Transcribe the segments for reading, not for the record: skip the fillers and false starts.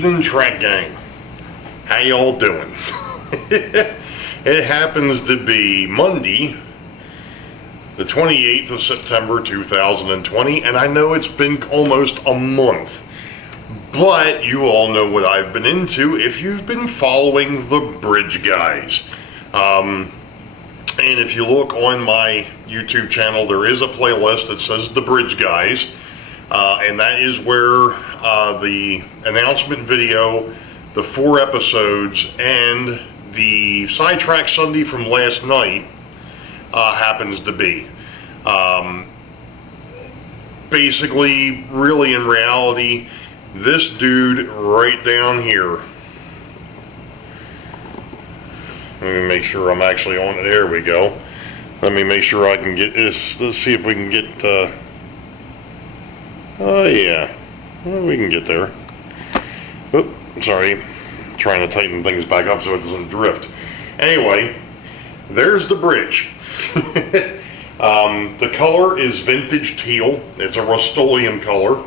evening, track gang. How y'all doing? It happens to be Monday, the 28th of September 2020, and I know it's been almost a month, but you all know what I've been into if you've been following the Bridge Guys. And if you look on my YouTube channel, there is a playlist that says the Bridge Guys, and that is where the announcement video, the 4 episodes, and the sidetrack Sunday from last night happens to be. Basically, really in reality, this dude right down here, let me make sure I'm actually on it. There we go. Let me make sure I can get this. Let's see if we can get, oh yeah, well, we can get there. Oop, sorry. Trying to tighten things back up so it doesn't drift. Anyway, there's the bridge. The color is vintage teal. It's a Rust-Oleum color.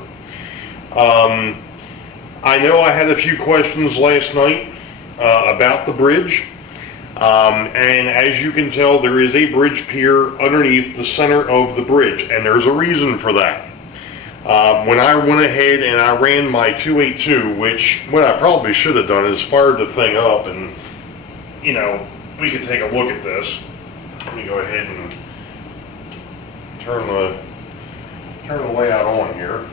I know I had a few questions last night about the bridge. And as you can tell, there is a bridge pier underneath the center of the bridge, and there's a reason for that. When I went ahead and I ran my 282, which what I probably should have done is fired the thing up, and you know, we could take a look at this. Let me go ahead and turn the layout on here.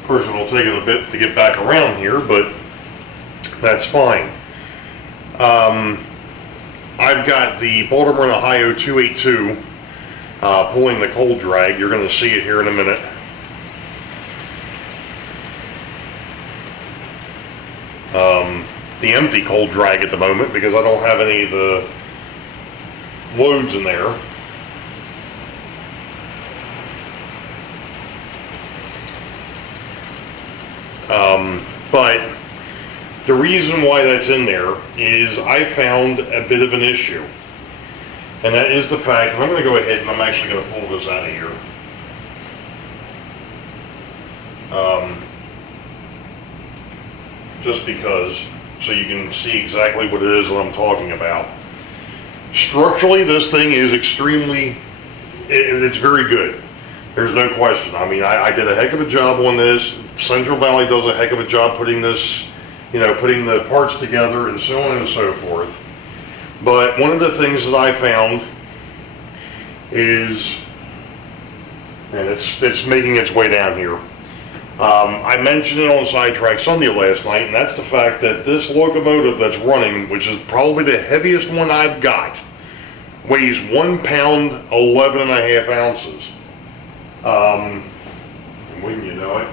Of course, it'll take it a bit to get back around here, but that's fine. I've got the Baltimore, Ohio 282 pulling the cold drag. You're going to see it here in a minute. The empty cold drag at the moment because I don't have any of the loads in there. But the reason why that's in there is I found a bit of an issue. And that is the fact, and I'm going to go ahead and I'm actually going to pull this out of here. Just because, so you can see exactly what it is that I'm talking about. Structurally, this thing is extremely, it's very good. There's no question. I mean, I did a heck of a job on this. Central Valley does a heck of a job putting this, you know, putting the parts together and so on and so forth. But one of the things that I found is, and it's making its way down here. I mentioned it on Sidetrack Sunday last night, and that's the fact that this locomotive that's running, which is probably the heaviest one I've got, weighs 1 pound, 11 and a half ounces. And wouldn't you know it,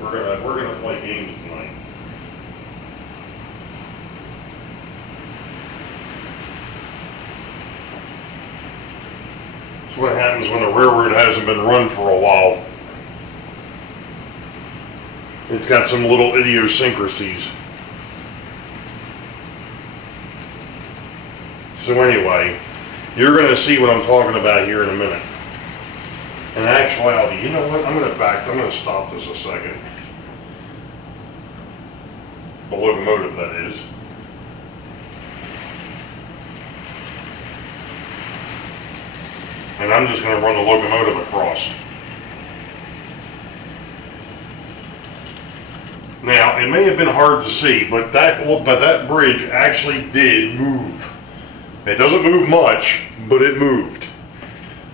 we're gonna play games tonight. That's what happens when the railroad hasn't been run for a while. It's got some little idiosyncrasies. So anyway, you're going to see what I'm talking about here in a minute. In actuality, you know what? I'm going to stop this a second. The locomotive, that is. And I'm just going to run the locomotive across. Now, it may have been hard to see, but that bridge actually did move. It doesn't move much, but it moved.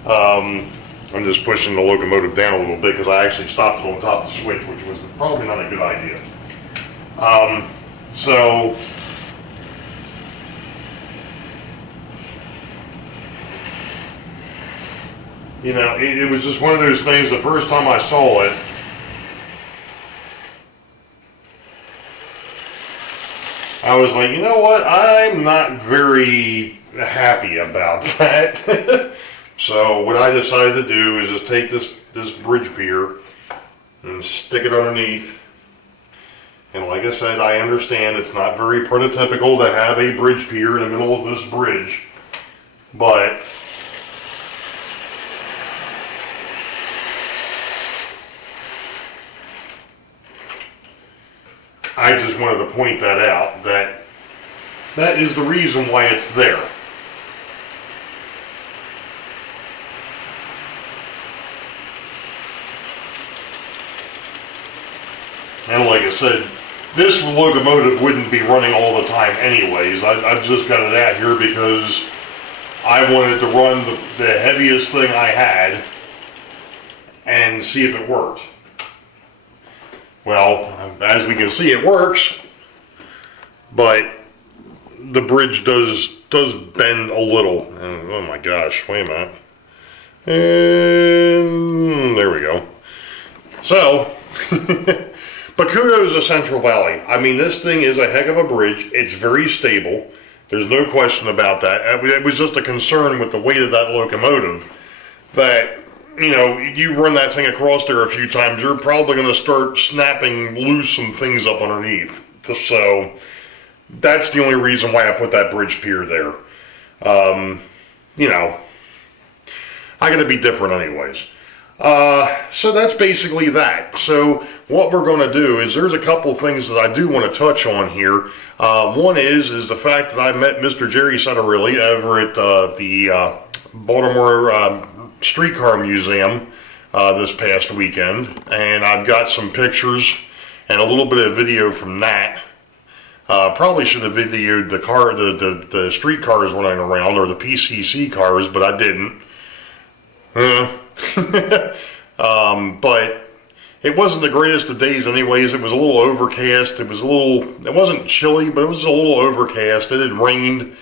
I'm just pushing the locomotive down a little bit because I actually stopped it on top of the switch, which was probably not a good idea. So, you know, it was just one of those things, the first time I saw it, I was like, you know what, I'm not very happy about that. So what I decided to do is just take this bridge pier and stick it underneath. And like I said, I understand it's not very prototypical to have a bridge pier in the middle of this bridge. but I just wanted to point that out, that is the reason why it's there. And like I said, this locomotive wouldn't be running all the time anyways. I've just got it out here because I wanted to run the heaviest thing I had and see if it worked. Well, as we can see, it works, but the bridge does bend a little. And, oh my gosh, wait a minute. And there we go. So, but kudos to Central Valley. I mean, this thing is a heck of a bridge. It's very stable. There's no question about that. It was just a concern with the weight of that locomotive that, you know, you run that thing across there a few times, you're probably going to start snapping loose some things up underneath. So that's the only reason why I put that bridge pier there. You know, I got to be different anyways. So that's basically that. So what we're going to do is there's a couple things that I do want to touch on here. One is the fact that I met Mr. Jerry Setterilli over at the Baltimore Streetcar Museum this past weekend, and I've got some pictures and a little bit of video from that. Probably should have videoed the street cars running around, or the PCC cars, but I didn't. But it wasn't the greatest of days anyways. It was a little overcast. It wasn't chilly, but it was a little overcast. It had rained.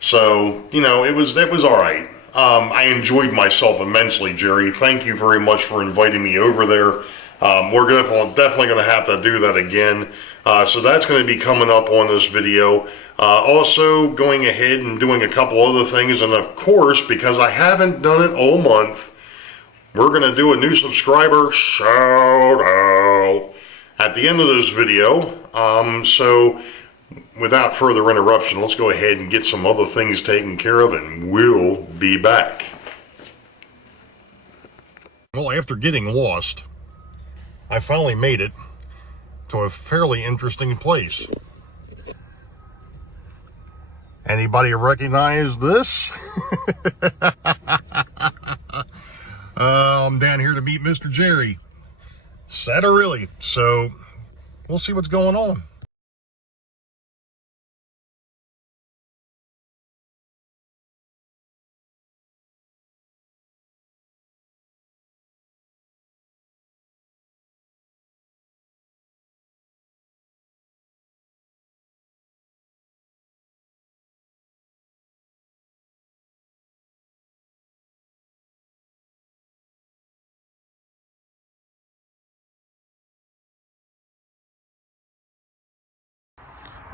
So, you know, it was all right. I enjoyed myself immensely, Jerry. Thank you very much for inviting me over there. We're definitely going to have to do that again. So that's going to be coming up on this video. Also going ahead and doing a couple other things. And of course, because I haven't done it all month, we're going to do a new subscriber shout out at the end of this video. So without further interruption, let's go ahead and get some other things taken care of, and we'll be back. Well, after getting lost, I finally made it to a fairly interesting place. Anybody recognize this? I'm down here to meet Mr. Jerry Setterilli, so we'll see what's going on.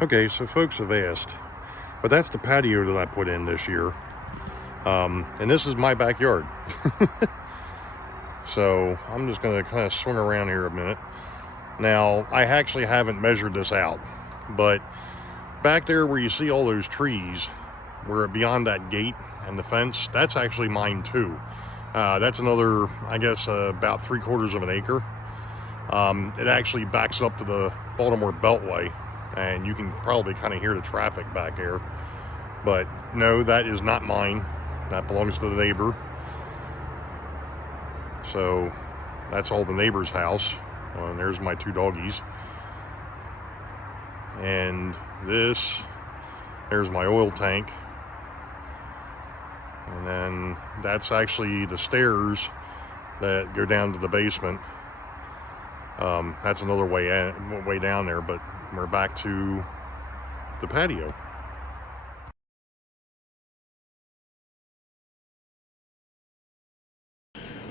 Okay, so folks have asked, but that's the patio that I put in this year. And this is my backyard. So I'm just going to kind of swing around here a minute. Now, I actually haven't measured this out, but back there where you see all those trees, where beyond that gate and the fence, that's actually mine too. That's another, I guess, about 3/4 of an acre. It actually backs up to the Baltimore Beltway, and you can probably kind of hear the traffic back there. But no, that is not mine. That belongs to the neighbor. So that's all the neighbor's house. And there's my two doggies. And there's my oil tank. And then that's actually the stairs that go down to the basement. That's another way down there, but we're back to the patio.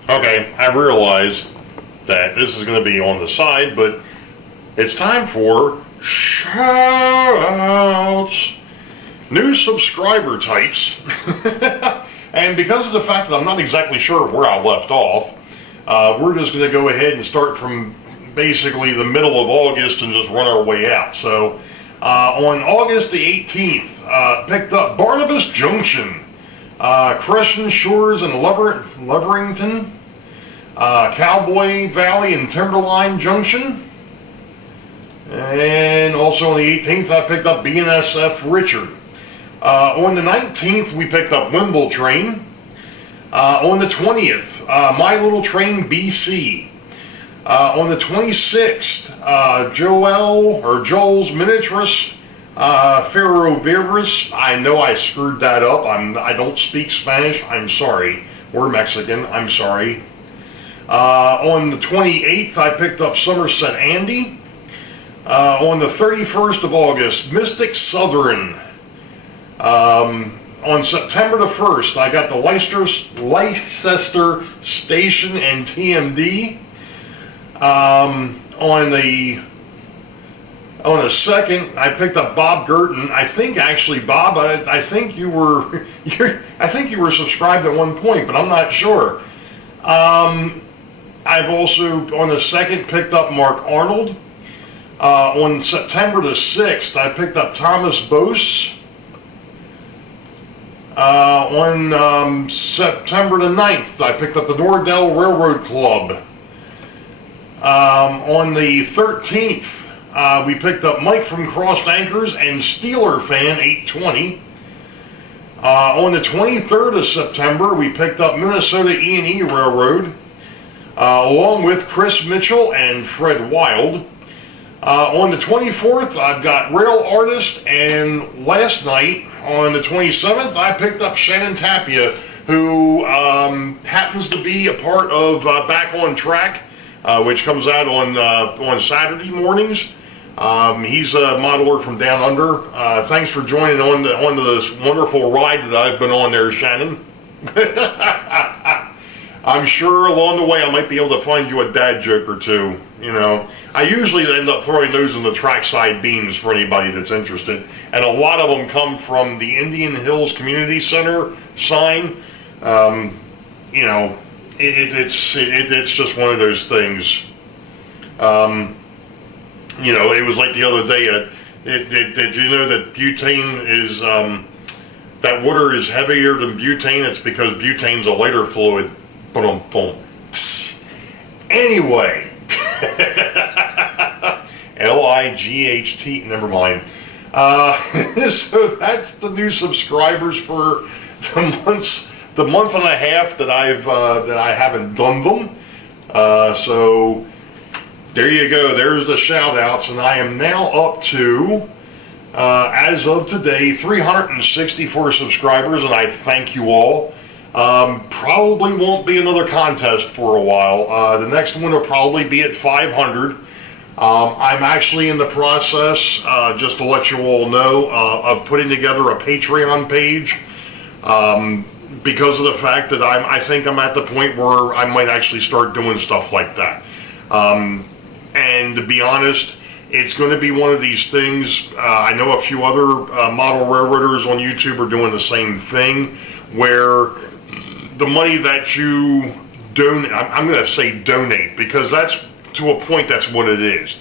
Okay, I realize that this is going to be on the side, but it's time for shout-outs. New subscriber types. And because of the fact that I'm not exactly sure where I left off, we're just going to go ahead and start from basically the middle of August and just run our way out. So on August the 18th, picked up Barnabas Junction. Crescent Shores and Leverington, Cowboy Valley and Timberline Junction. And also on the 18th, I picked up BNSF Richard. On the 19th, we picked up Wimble Train. On the 20th, My Little Train BC. On the 26th, Joel's Miniaturous Ferroviaris. I know I screwed that up. I don't speak Spanish. I'm sorry. We're Mexican. I'm sorry. On the 28th, I picked up Somerset Andy. On the 31st of August, Mystic Southern. On September the 1st, I got the Leicester Station and TMD. On the 2nd, I picked up Bob Gurton. I think actually, Bob, I think you were subscribed at one point, but I'm not sure. I've also on the 2nd picked up Mark Arnold. On September the 6th, I picked up Thomas Bose. On September the 9th, I picked up the Nordell Railroad Club. On the 13th, we picked up Mike from Crossed Anchors and Steeler Fan 820. On the 23rd of September, we picked up Minnesota E&E Railroad, along with Chris Mitchell and Fred Wild. On the 24th, I've got Rail Artist, and last night, on the 27th, I picked up Shannon Tapia, who happens to be a part of Back on Track, which comes out on Saturday mornings. He's a modeler from down under. Thanks for joining on to this wonderful ride that I've been on there, Shannon. I'm sure along the way I might be able to find you a dad joke or two, you know. I usually end up throwing those in the trackside beams for anybody that's interested. And a lot of them come from the Indian Hills Community Center sign. You know, it's just one of those things. You know, it was like the other day, did you know that butane is, that water is heavier than butane? It's because butane's a lighter fluid. Boom, boom. Anyway, L-I-G-H-T, never mind. So that's the new subscribers for the month and a half that I haven't done them. So there you go. There's the shout outs, and I am now up to, as of today, 364 subscribers, and I thank you all. Probably won't be another contest for a while. The next one will probably be at 500. I'm actually in the process, just to let you all know, of putting together a Patreon page, because of the fact that I think I'm at the point where I might actually start doing stuff like that. And to be honest, it's going to be one of these things. I know a few other model railroaders on YouTube are doing the same thing, where the money that you donate, I'm going to say donate, because that's, to a point, that's what it is.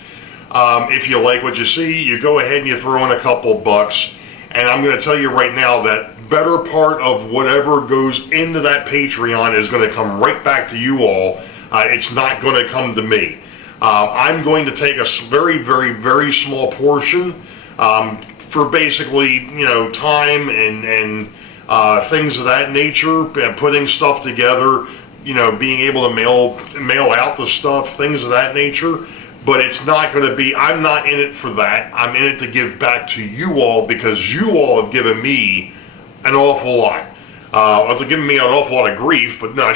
If you like what you see, you go ahead and you throw in a couple bucks, and I'm going to tell you right now that better part of whatever goes into that Patreon is going to come right back to you all. It's not going to come to me. I'm going to take a very, very, very small portion for basically, you know, time and things of that nature, putting stuff together, you know, being able to mail out the stuff, things of that nature. But it's not going to be, I'm not in it for that. I'm in it to give back to you all, because you all have given me an awful lot. They're giving me an awful lot of grief, but no.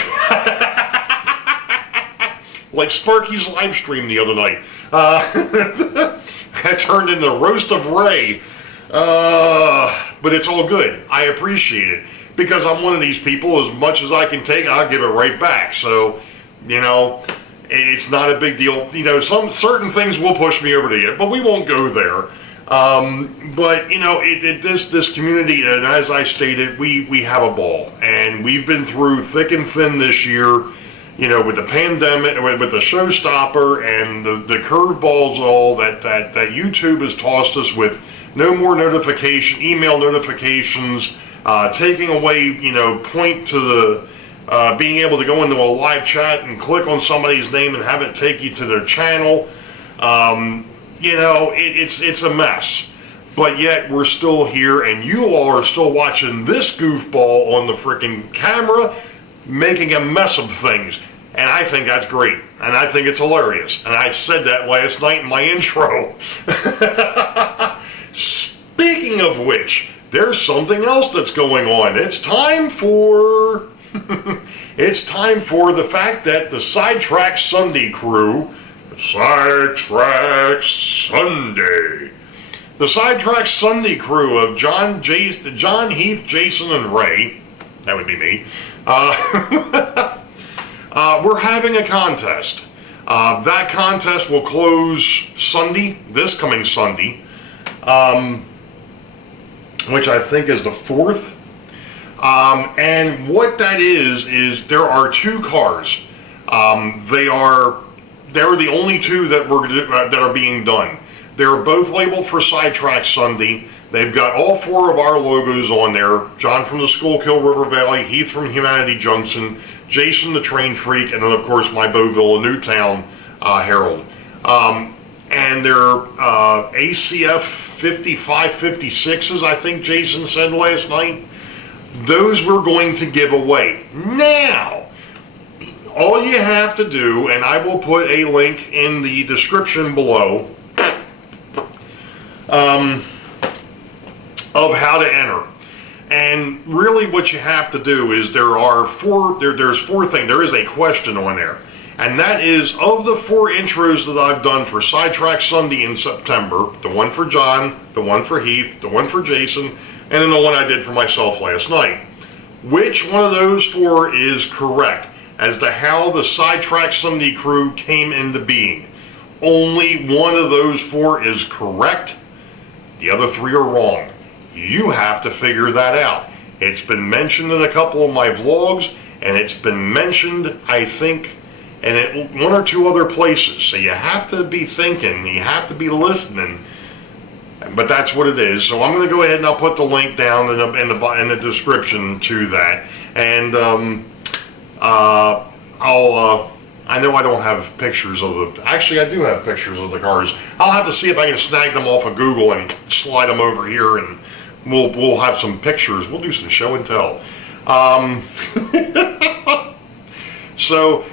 Like Sparky's live stream the other night. That turned into Roast of Ray. But it's all good. I appreciate it, because I'm one of these people, as much as I can take, I'll give it right back. So, you know, it's not a big deal. You know, some certain things will push me over the edge, but we won't go there. But, you know, this community, and as I stated, we have a ball, and we've been through thick and thin this year, you know, with the pandemic, with the showstopper and the curveballs and all that YouTube has tossed us with. No more email notifications, taking away, you know, point to the being able to go into a live chat and click on somebody's name and have it take you to their channel. You know, it's a mess. But yet we're still here, and you all are still watching this goofball on the freaking camera making a mess of things. And I think that's great. And I think it's hilarious. And I said that last night in my intro. Speaking of which, there's something else that's going on. It's time for it's time for the fact that the Sidetrack Sunday crew, Sidetrack Sunday, the Sidetrack Sunday crew of John, Heath, Jason, and Ray, that would be me, we're having a contest. That contest will close Sunday, this coming Sunday, which I think is the 4th. And what that is there are 2 cars. They're the only 2 that that are being done. They're both labeled for Sidetrack Sunday. They've got all 4 of our logos on there. John from the Schuylkill River Valley, Heath from Humanity Junction, Jason the Train Freak, and then of course my Boeville Newtown Herald. And they're ACF 5556s, I think Jason said last night. Those we're going to give away. Now, all you have to do, and I will put a link in the description below, of how to enter. And really what you have to do is there's 4 things. There is a question on there. And that is, of the 4 intros that I've done for Sidetrack Sunday in September, the one for John, the one for Heath, the one for Jason, and then the one I did for myself last night, which one of those 4 is correct as to how the Sidetrack Sunday crew came into being? Only one of those 4 is correct. The other 3 are wrong. You have to figure that out. It's been mentioned in a couple of my vlogs, and it's been mentioned, I think, in 1 or 2 other places. So you have to be thinking, you have to be listening. But that's what it is. So I'm going to go ahead and I'll put the link down in the description to that. And I know I don't have pictures of the... Actually, I do have pictures of the cars. I'll have to see if I can snag them off of Google and slide them over here, and we'll have some pictures. We'll do some show and tell. So,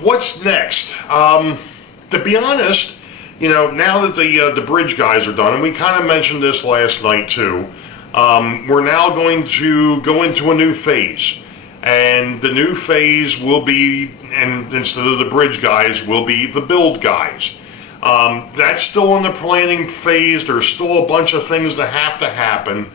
what's next? To be honest, you know, now that the bridge guys are done, and we kind of mentioned this last night too, we're now going to go into a new phase. And the new phase will be, and instead of the bridge guys, will be the build guys. That's still in the planning phase. There's still a bunch of things that have to happen.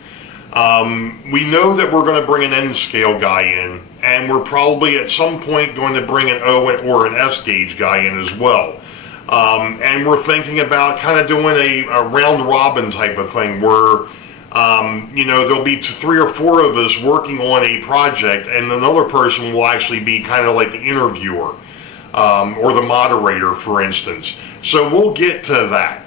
We know that we're going to bring an N scale guy in, and we're probably at some point going to bring an O or an S gauge guy in as well. And we're thinking about kind of doing a round robin type of thing where you know, there'll be 3 or 4 of us working on a project, and another person will actually be kind of like the interviewer or the moderator, for instance. So we'll get to that.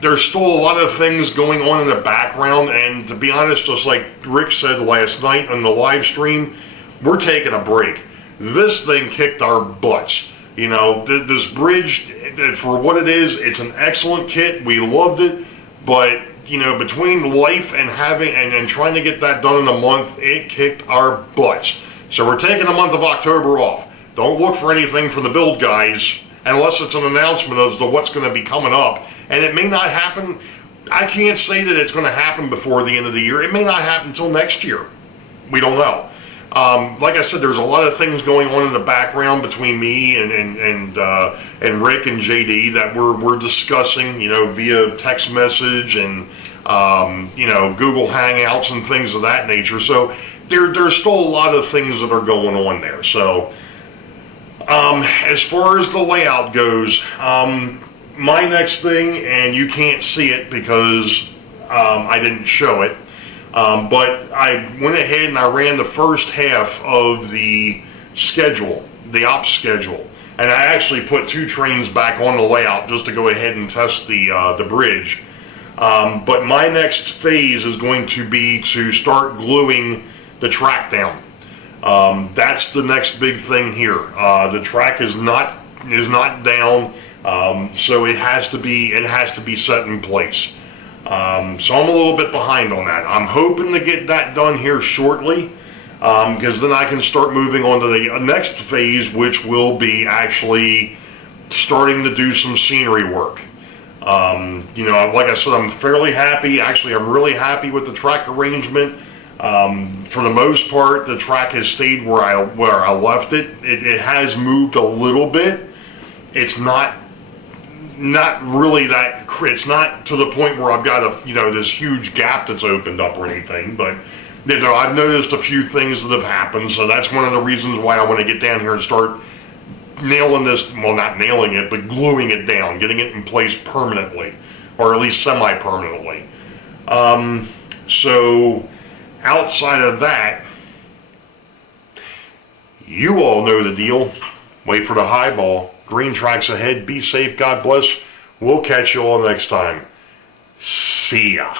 There's still a lot of things going on in the background, and to be honest, just like Rick said last night on the live stream, we're taking a break. This thing kicked our butts. You know, this bridge, for what it is, it's an excellent kit. We loved it, but you know, between life and having and trying to get that done in a month, it kicked our butts. So we're taking the month of October off. Don't look for anything from the build guys unless it's an announcement as to what's going to be coming up. And it may not happen. I can't say that it's going to happen before the end of the year. It may not happen until next year. We don't know. Like I said, there's a lot of things going on in the background between me and Rick and JD that we're discussing, you know, via text message and you know, Google Hangouts and things of that nature. So there's still a lot of things that are going on there. So as far as the layout goes, my next thing, and you can't see it because I didn't show it. But I went ahead and I ran the first half of the schedule, the ops schedule, and I actually put 2 trains back on the layout just to go ahead and test the bridge. But my next phase is going to be to start gluing the track down. That's the next big thing here. The track is not down, so it has to be set in place. So I'm a little bit behind on that. I'm hoping to get that done here shortly, because then I can start moving on to the next phase, which will be actually starting to do some scenery work. You know, like I said, I'm fairly happy. Actually, I'm really happy with the track arrangement. For the most part, the track has stayed where I left it. It has moved a little bit. It's not really that. It's not to the point where I've got this huge gap that's opened up or anything. But you know, I've noticed a few things that have happened. So that's one of the reasons why I want to get down here and start nailing this. Well, not nailing it, but gluing it down, getting it in place permanently, or at least semi-permanently. So outside of that, you all know the deal. Wait for the high ball. Green tracks ahead. Be safe. God bless. We'll catch you all next time. See ya.